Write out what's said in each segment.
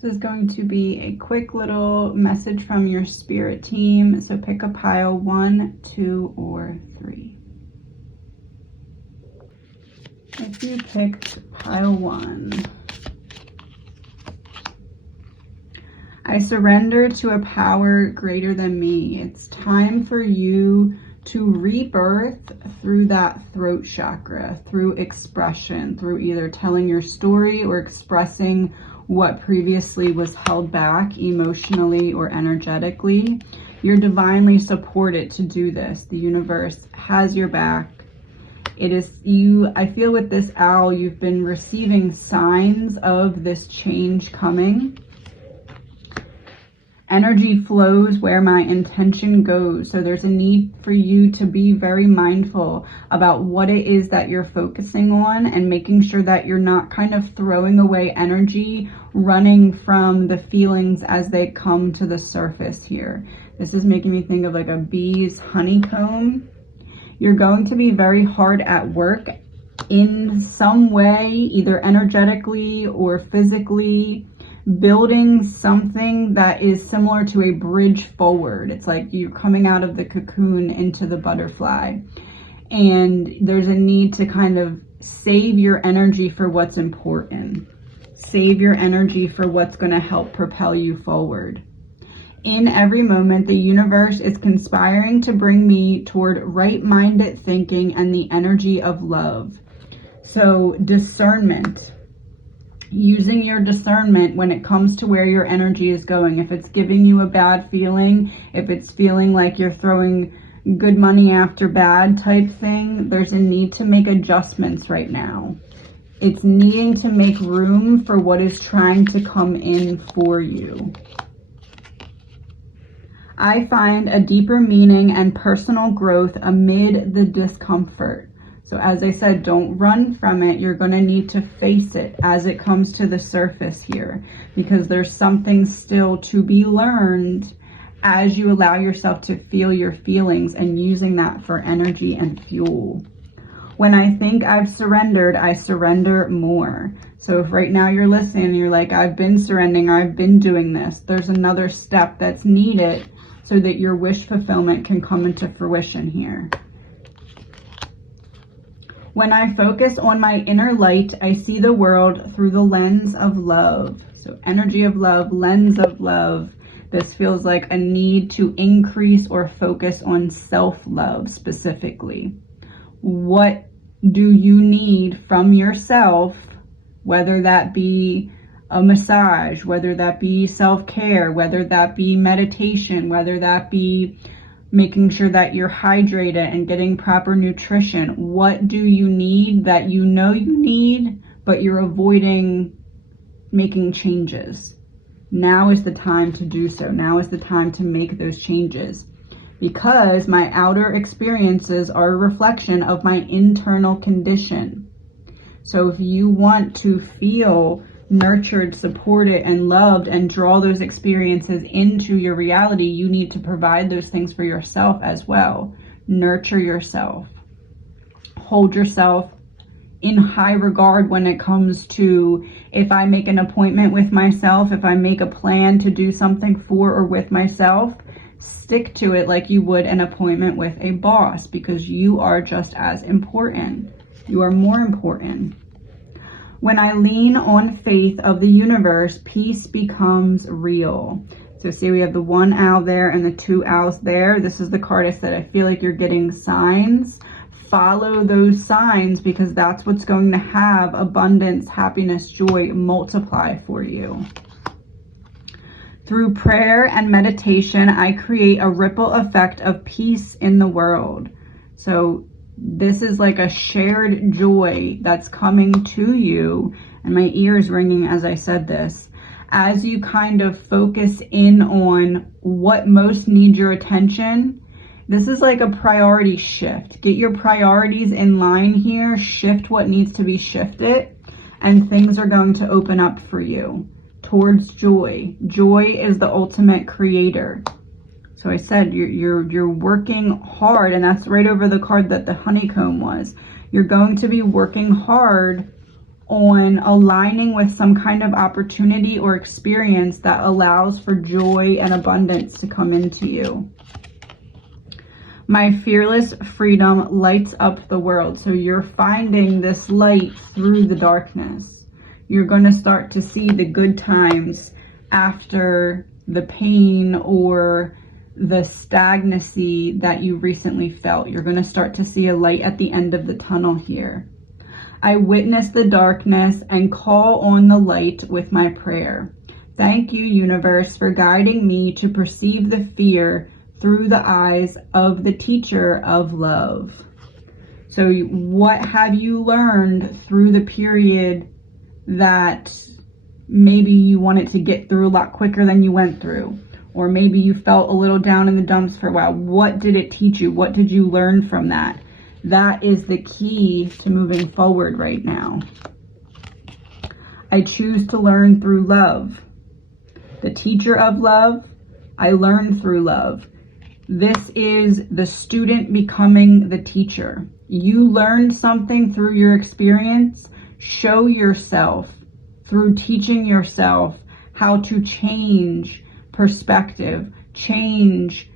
This is going to be a quick little message from your spirit team. So pick a pile 1, 2, or 3. If you picked pile 1, I surrender to a power greater than me. It's time for you to rebirth through that throat chakra, through expression, through either telling your story or expressing what previously was held back emotionally or energetically. You're divinely supported to do this. The universe has your back. It is you. I feel with this owl, you've been receiving signs of this change coming. Energy flows where my intention goes. So there's a need for you to be very mindful about what it is that you're focusing on and making sure that you're not kind of throwing away energy, running from the feelings as they come to the surface here. This is making me think of like a bee's honeycomb. You're going to be very hard at work in some way, either energetically or physically, building something that is similar to a bridge forward. It's like you're coming out of the cocoon into the butterfly, and there's a need to kind of save your energy for what's important. Save your energy for what's going to help propel you forward. In every moment, the universe is conspiring to bring me toward right-minded thinking and the energy of love. So discernment. Using your discernment when it comes to where your energy is going. If it's giving you a bad feeling, if it's feeling like you're throwing good money after bad type thing, there's a need to make adjustments right now. It's needing to make room for what is trying to come in for you. I find a deeper meaning and personal growth amid the discomfort. So as I said, don't run from it. You're going to need to face it as it comes to the surface here, because there's something still to be learned as you allow yourself to feel your feelings and using that for energy and fuel. When I think I've surrendered, I surrender more. So if right now you're listening and you're like, I've been surrendering, I've been doing this, there's another step that's needed so that your wish fulfillment can come into fruition here. When I focus on my inner light, I see the world through the lens of love. So energy of love, lens of love. This feels like a need to increase or focus on self-love specifically. What do you need from yourself, whether that be a massage, whether that be self-care, whether that be meditation, whether that be making sure that you're hydrated and getting proper nutrition. What do you need that you know you need, but you're avoiding making changes? Now is the time to do so. Now is the time to make those changes, because my outer experiences are a reflection of my internal condition. So if you want to feel nurtured, supported, and loved, and draw those experiences into your reality, you need to provide those things for yourself as well. Nurture yourself. Hold yourself in high regard when it comes to, if I make an appointment with myself, if I make a plan to do something for or with myself, stick to it like you would an appointment with a boss, because you are just as important. You are more important. When I lean on faith of the universe, peace becomes real. So see, we have the one owl there and the two owls there. This is the card I said, I feel like you're getting signs. Follow those signs, because that's what's going to have abundance, happiness, joy multiply for you. Through prayer and meditation, I create a ripple effect of peace in the world. So this is like a shared joy that's coming to you. And my ears ringing as I said this. As you kind of focus in on what most need your attention, this is like a priority shift. Get your priorities in line here. Shift what needs to be shifted. And things are going to open up for you towards joy. Joy is the ultimate creator. So I said you're working hard, and that's right over the card that the honeycomb was. You're going to be working hard on aligning with some kind of opportunity or experience that allows for joy and abundance to come into you. My fearless freedom lights up the world. So you're finding this light through the darkness. You're going to start to see the good times after the pain or the stagnancy that you recently felt. You're going to start to see a light at the end of the tunnel here. I witness the darkness and call on the light with my prayer. Thank you, universe, for guiding me to perceive the fear through the eyes of the teacher of love. So what have you learned through the period that maybe you wanted to get through a lot quicker than you went through? Or maybe you felt a little down in the dumps for a while. What did it teach you? What did you learn from that? That is the key to moving forward right now. I choose to learn through love. The teacher of love, I learn through love. This is the student becoming the teacher. You learned something through your experience. Show yourself through teaching yourself how to change perspective, change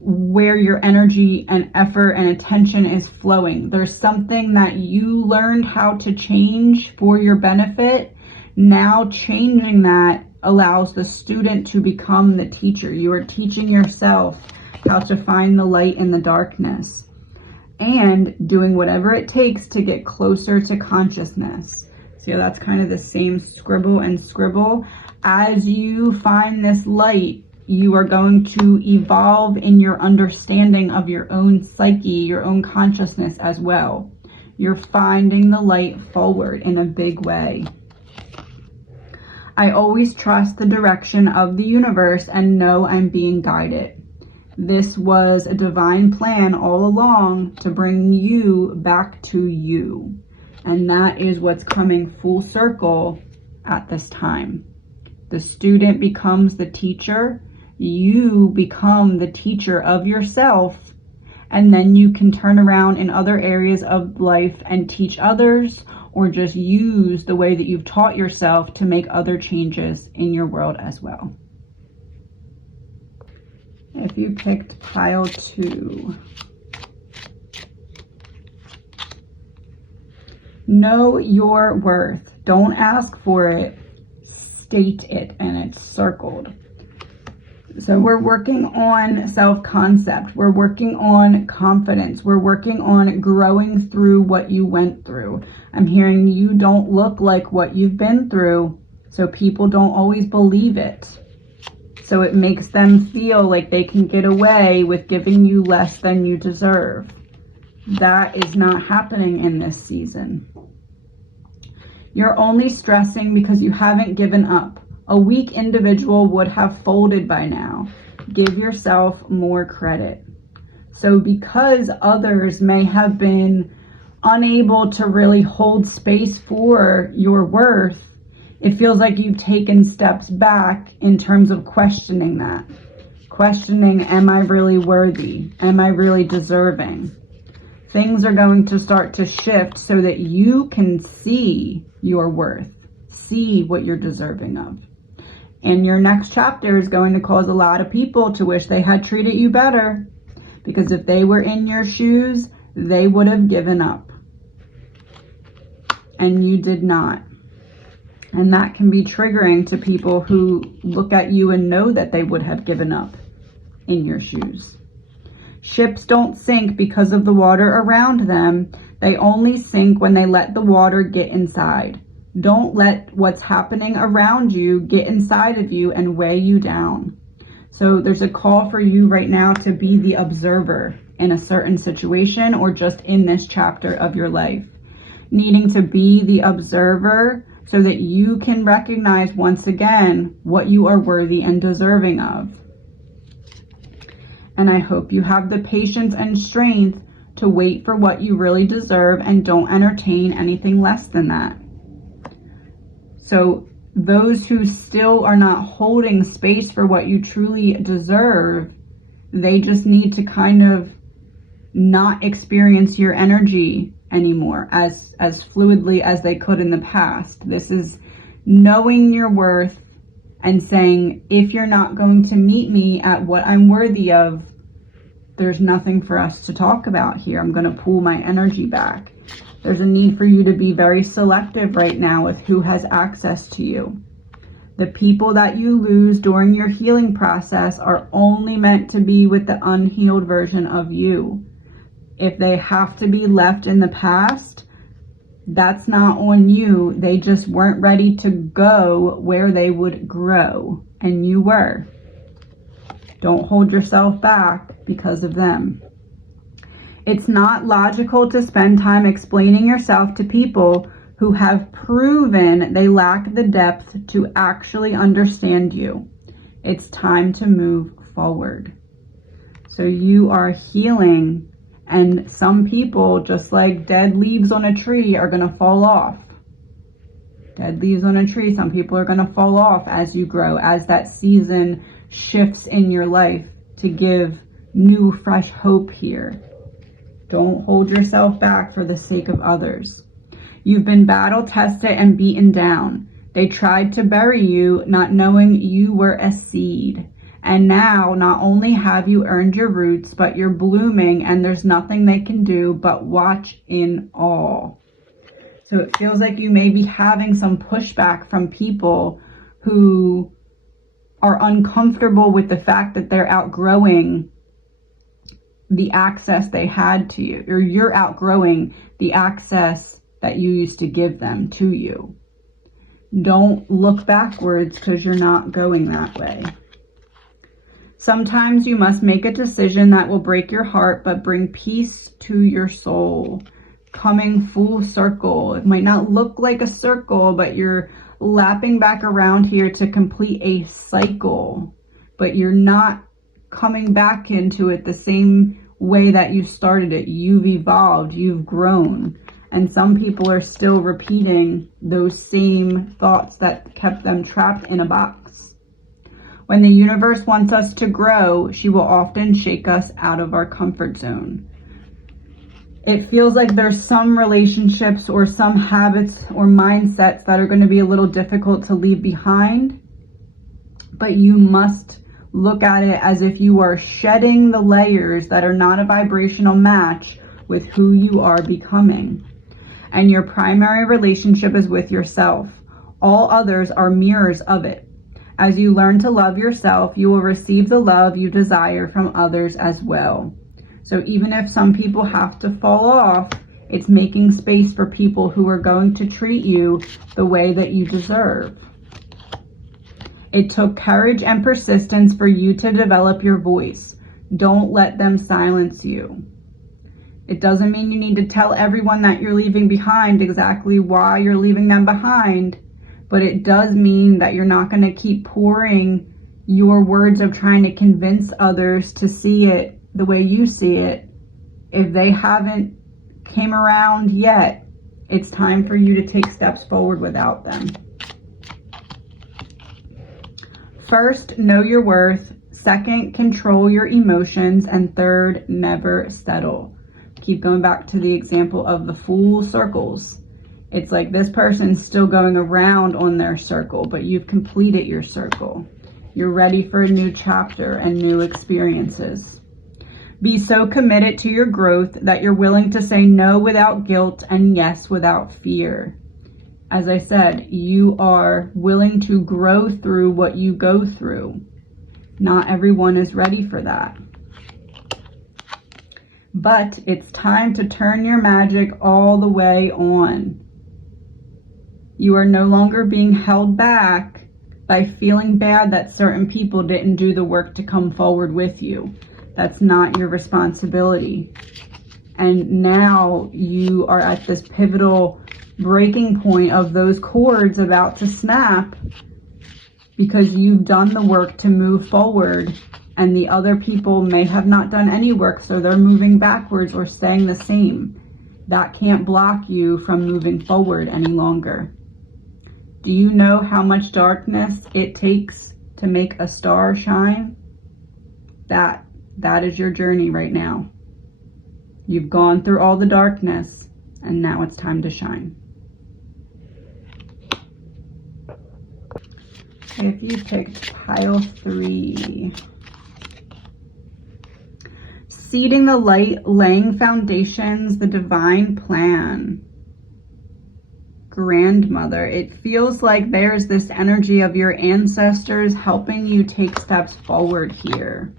where your energy and effort and attention is flowing. There's something that you learned how to change for your benefit. Now changing that allows the student to become the teacher. You are teaching yourself how to find the light in the darkness and doing whatever it takes to get closer to consciousness. So that's kind of the same scribble and scribble. As you find this light, you are going to evolve in your understanding of your own psyche, your own consciousness as well. You're finding the light forward in a big way. I always trust the direction of the universe and know I'm being guided. This was a divine plan all along to bring you back to you. And that is what's coming full circle at this time. The student becomes the teacher. You become the teacher of yourself, and then you can turn around in other areas of life and teach others, or just use the way that you've taught yourself to make other changes in your world as well. If you picked pile 2, know your worth. Don't ask for it, state it, and it's circled. So we're working on self-concept. We're working on confidence. We're working on growing through what you went through. I'm hearing you don't look like what you've been through, so people don't always believe it. So it makes them feel like they can get away with giving you less than you deserve. That is not happening in this season. You're only stressing because you haven't given up. A weak individual would have folded by now. Give yourself more credit. So because others may have been unable to really hold space for your worth, it feels like you've taken steps back in terms of questioning that. Questioning, am I really worthy? Am I really deserving? Things are going to start to shift so that you can see your worth, see what you're deserving of. And your next chapter is going to cause a lot of people to wish they had treated you better, because if they were in your shoes, they would have given up. And you did not. And that can be triggering to people who look at you and know that they would have given up in your shoes. Ships don't sink because of the water around them. They only sink when they let the water get inside. Don't let what's happening around you get inside of you and weigh you down. So there's a call for you right now to be the observer in a certain situation or just in this chapter of your life. Needing to be the observer so that you can recognize once again what you are worthy and deserving of. And I hope you have the patience and strength to wait for what you really deserve and don't entertain anything less than that. So those who still are not holding space for what you truly deserve, they just need to kind of not experience your energy anymore as fluidly as they could in the past. This is knowing your worth and saying, if you're not going to meet me at what I'm worthy of, there's nothing for us to talk about here. I'm going to pull my energy back. There's a need for you to be very selective right now with who has access to you. The people that you lose during your healing process are only meant to be with the unhealed version of you. If they have to be left in the past, that's not on you. They just weren't ready to go where they would grow, and you were. Don't hold yourself back because of them. It's not logical to spend time explaining yourself to people who have proven they lack the depth to actually understand you. It's time to move forward. So you are healing, and some people, just like dead leaves on a tree, are going to fall off. Dead leaves on a tree, some people are going to fall off as you grow, as that season shifts in your life to give new, fresh hope here. Don't hold yourself back for the sake of others. You've been battle tested and beaten down. They tried to bury you, not knowing you were a seed. And now, not only have you earned your roots, but you're blooming, and there's nothing they can do but watch in awe. So it feels like you may be having some pushback from people who are uncomfortable with the fact that they're outgrowing the access they had to you, or you're outgrowing the access that you used to give them to you. Don't look backwards, because you're not going that way. Sometimes you must make a decision that will break your heart but bring peace to your soul. Coming full circle. It might not look like a circle, but you're lapping back around here to complete a cycle. But you're not coming back into it the same way that you started it. You've evolved, you've grown. And some people are still repeating those same thoughts that kept them trapped in a box. When the universe wants us to grow, she will often shake us out of our comfort zone. It feels like there's some relationships or some habits or mindsets that are going to be a little difficult to leave behind, but you must look at it as if you are shedding the layers that are not a vibrational match with who you are becoming. And your primary relationship is with yourself. All others are mirrors of it. As you learn to love yourself, you will receive the love you desire from others as well. So even if some people have to fall off, it's making space for people who are going to treat you the way that you deserve. It took courage and persistence for you to develop your voice. Don't let them silence you. It doesn't mean you need to tell everyone that you're leaving behind exactly why you're leaving them behind, but it does mean that you're not going to keep pouring your words of trying to convince others to see it the way you see it. If they haven't came around yet, it's time for you to take steps forward without them. First, know your worth. Second, control your emotions. And third, never settle. Keep going back to the example of the full circles. It's like this person's still going around on their circle, but you've completed your circle. You're ready for a new chapter and new experiences. Be so committed to your growth that you're willing to say no without guilt and yes without fear. As I said, you are willing to grow through what you go through. Not everyone is ready for that. But it's time to turn your magic all the way on. You are no longer being held back by feeling bad that certain people didn't do the work to come forward with you. That's not your responsibility. And now you are at this pivotal breaking point of those cords about to snap, because you've done the work to move forward, and the other people may have not done any work, so they're moving backwards or staying the same. That can't block you from moving forward any longer. Do you know how much darkness it takes to make a star shine? That is your journey right now. You've gone through all the darkness. And now it's time to shine. If you picked pile 3, seeding the light, laying foundations, the divine plan. Grandmother, it feels like there's this energy of your ancestors helping you take steps forward here.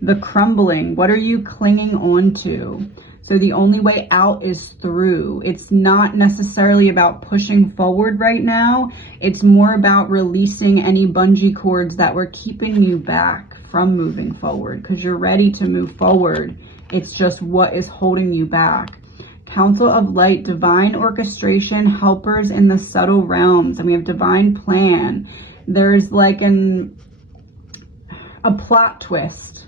The crumbling, what are you clinging on to? So the only way out is through. It's not necessarily about pushing forward right now. It's more about releasing any bungee cords that were keeping you back from moving forward, because you're ready to move forward. It's just what is holding you back. Council of Light, divine orchestration, helpers in the subtle realms. And we have divine plan. There's like a plot twist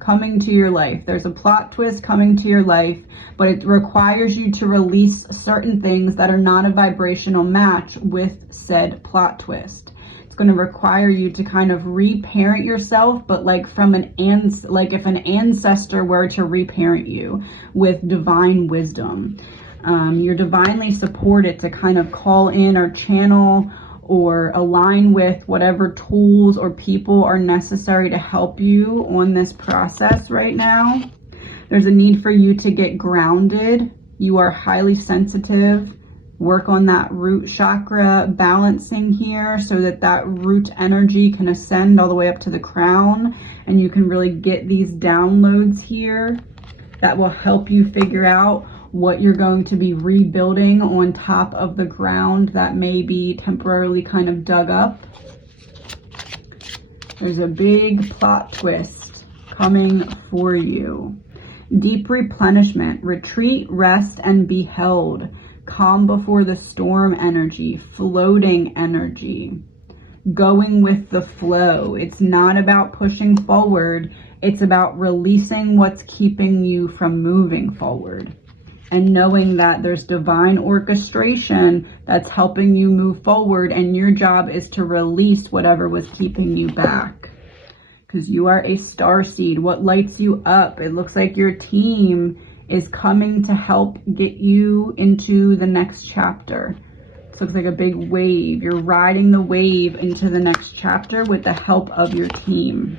coming to your life. There's a plot twist coming to your life, but it requires you to release certain things that are not a vibrational match with said plot twist. It's going to require you to kind of reparent yourself, but like from like if an ancestor were to reparent you with divine wisdom. You're divinely supported to kind of call in or channel or align with whatever tools or people are necessary to help you on this process right now. There's a need for you to get grounded. You are highly sensitive. Work on that root chakra balancing here so that that root energy can ascend all the way up to the crown, and you can really get these downloads here that will help you figure out what you're going to be rebuilding on top of the ground that may be temporarily kind of dug up. There's a big plot twist coming for you. Deep replenishment, retreat, rest, and be held. Calm before the storm energy, floating energy, going with the flow. It's not about pushing forward. It's about releasing what's keeping you from moving forward. And knowing that there's divine orchestration that's helping you move forward, and your job is to release whatever was keeping you back. Because you are a star seed. What lights you up? It looks like your team is coming to help get you into the next chapter. This looks like a big wave. You're riding the wave into the next chapter with the help of your team.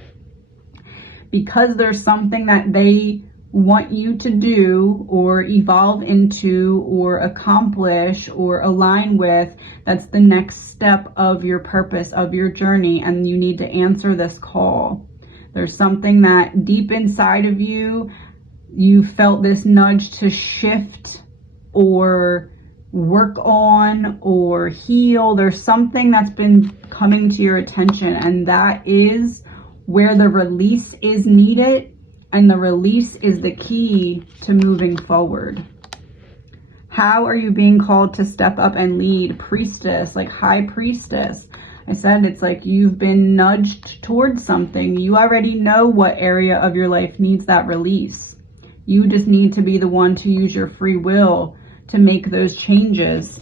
Because there's something that they want you to do or evolve into or accomplish or align with, that's the next step of your purpose, of your journey, and you need to answer this call. There's something that deep inside of you, you felt this nudge to shift or work on or heal. There's something that's been coming to your attention, and that is where the release is needed. And the release is the key to moving forward. How are you being called to step up and lead? Priestess, like high priestess. I said it's like you've been nudged towards something. You already know what area of your life needs that release. You just need to be the one to use your free will to make those changes.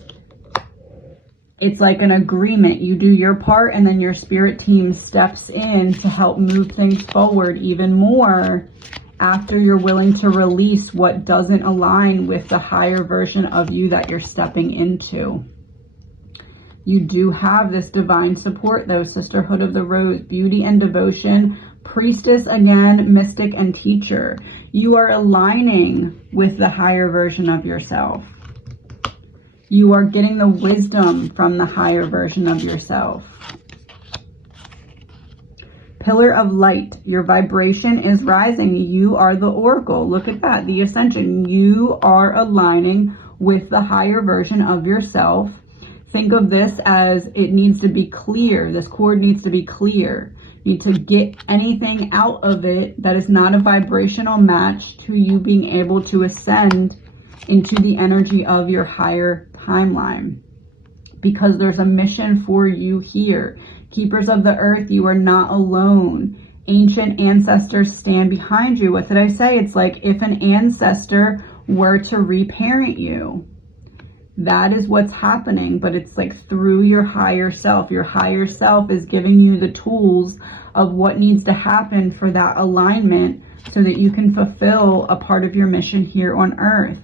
It's like an agreement. You do your part, and then your spirit team steps in to help move things forward even more after you're willing to release what doesn't align with the higher version of you that you're stepping into. You do have this divine support though. Sisterhood of the Rose, beauty and devotion, priestess again, mystic and teacher. You are aligning with the higher version of yourself. You are getting the wisdom from the higher version of yourself. Pillar of light, your vibration is rising. You are the oracle. Look at that, the ascension. You are aligning with the higher version of yourself. Think of this as it needs to be clear. This cord needs to be clear. You need to get anything out of it that is not a vibrational match to you being able to ascend into the energy of your higher timeline. Because there's a mission for you here. Keepers of the earth, you are not alone. Ancient ancestors stand behind you. What did I say? It's like if an ancestor were to reparent you. That is what's happening, but it's like through your higher self. Your higher self is giving you the tools of what needs to happen for that alignment so that you can fulfill a part of your mission here on earth.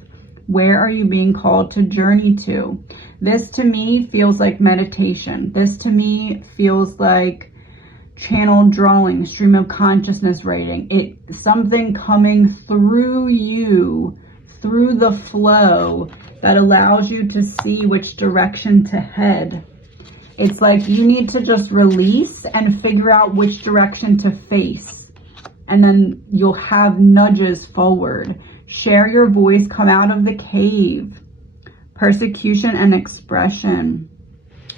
Where are you being called to journey to? This to me feels like meditation. This to me feels like channel drawing, stream of consciousness writing. It's something coming through you, through the flow, that allows you to see which direction to head. It's like you need to just release and figure out which direction to face. And then you'll have nudges forward. Share your voice, come out of the cave. Persecution and expression.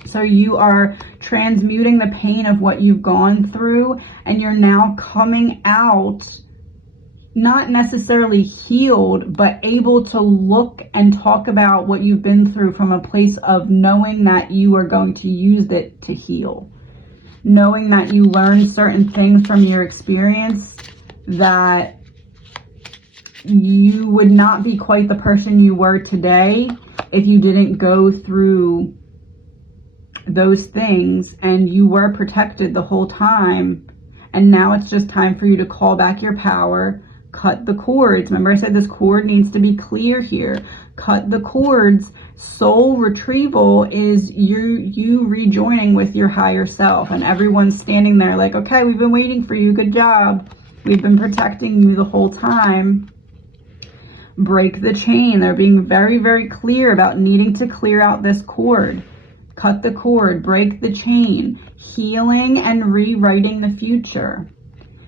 So you are transmuting the pain of what you've gone through, and you're now coming out, not necessarily healed, but able to look and talk about what you've been through from a place of knowing that you are going to use it to heal. Knowing that you learned certain things from your experience, that you would not be quite the person you were today if you didn't go through those things, and you were protected the whole time. And now it's just time for you to call back your power, cut the cords. Remember I said this cord needs to be clear here. Cut the cords. Soul retrieval is you rejoining with your higher self, and everyone's standing there like, okay, we've been waiting for you, good job, we've been protecting you the whole time. Break the chain. They're being very, very clear about needing to clear out this cord. Cut the cord, break the chain, healing and rewriting the future.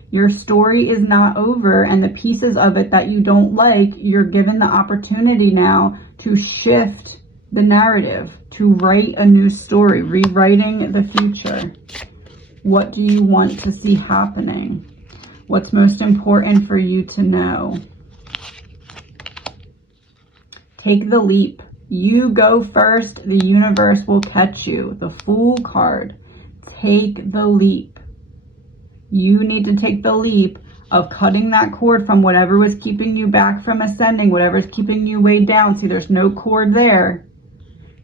Your story is not over, and the pieces of it that you don't like, you're given the opportunity now to shift the narrative, to write a new story, rewriting the future. What do you want to see happening? What's most important for you to know? Take the leap. You go first, the universe will catch you. The Fool card. Take the leap. You need to take the leap of cutting that cord from whatever was keeping you back from ascending, whatever's keeping you weighed down. See, there's no cord there.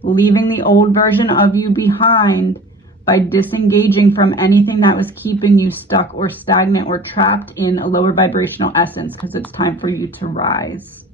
Leaving the old version of you behind by disengaging from anything that was keeping you stuck or stagnant or trapped in a lower vibrational essence, because it's time for you to rise.